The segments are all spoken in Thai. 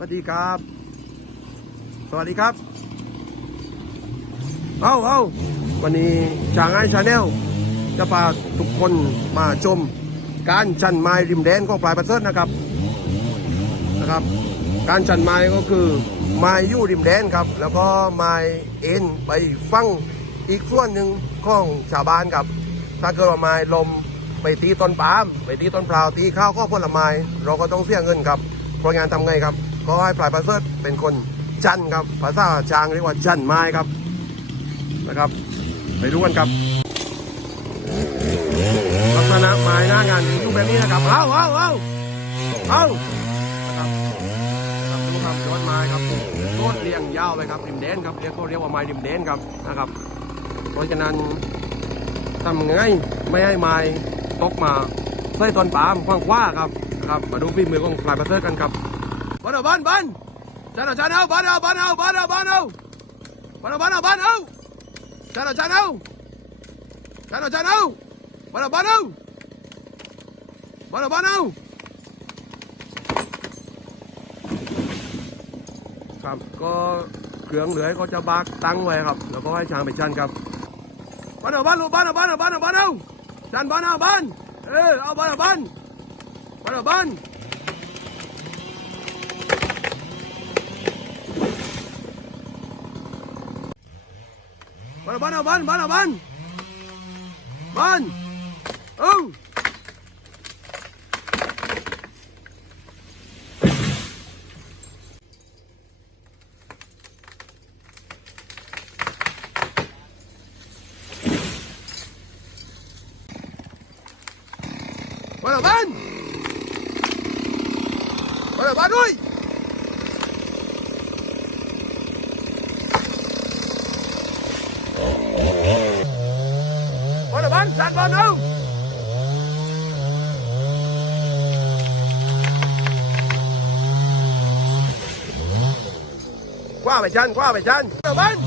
สวัสดีครับ สวัสดีครับเอาเอาวันนี้ช่างไอชาแนลจะพาทุกคนมาชม การชันไม้ริมแดนของปลายประเทศนะครับนะครับ การชันไม้ก็คือไม้ยู่ริมแดนครับ แล้วก็ไม้เอ็นไปฟังอีกส่วนหนึ่งของชาวบ้านครับ ถ้าเกิดว่าไม้ลมไปตีต้นปาล์มไปตีต้นพร้าวตีข้าวข้อผลไม้เราก็ต้องเสียเงินครับเพราะงานทำไงครับ ก็ให้ปลายประเสริฐเป็นคนจันครับ ภาษาจางเรียกว่าจันไม้ครับนะครับ ไปดูกันครับลักษณะไม้หน้างานอยู่แบบนี้นะครับ เอาเอาเอาเอานะครับนะครับดูครับยอดไม้ครับโคตรเรียงยาวเลยครับริมแดนครับเรียกเขาเรียกว่าไม้ริมแดนครับนะครับเพราะฉะนั้นทำไงไม่ให้ไม้ตกมาใส่ต้นปาล์มกว้างๆครับนะครับ มาดูฝีมือของปลายประเสริฐกันครับ บ้านเอาบ้านบ้านจานเอาจานเอาบ้านเอาบ้านเอาบ้านเอาบ้านเอาบ้านเอาบ้านเอาบ้านเอาจานเอาจานเอาจานเอาจานเอาบ้านเอาบ้านเอาบ้านเอาบ้านเอาครับก็เครื่องเหลือก็จะบากตั้งไว้ครับแล้วก็ให้ช่างไปชันครับบ้านเอาบ้านลูกบ้านเอาบ้านเอาบ้านเอาบ้านเอาชันบ้านเอาบ้านเออเอาบ้านเอาบ้านบ้านเอาบ้านบ้านเอาบ้านเอาบ้านบ้านเอาบ้านบ้านเอ้าบ้าน บ้านบ้านบ้านด้วยบ้านบ้านจัดบ้านเอา qua bài chân qua bài chân bắt đầu bắn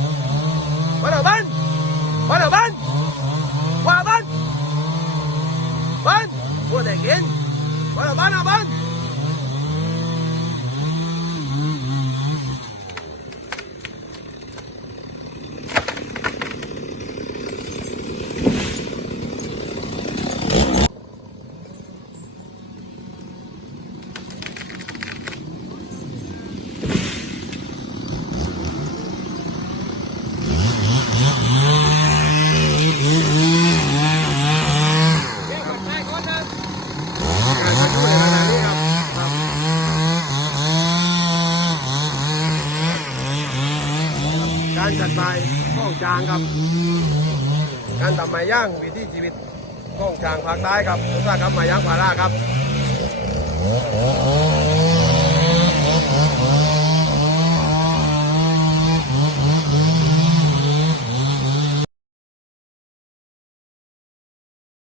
การจัดไม้ข้องจางครับ การทำไม้ย่างวิถีชีวิตข้องจางภาคใต้ครับอุตสาหกรรมไม้ย่างพาราครับ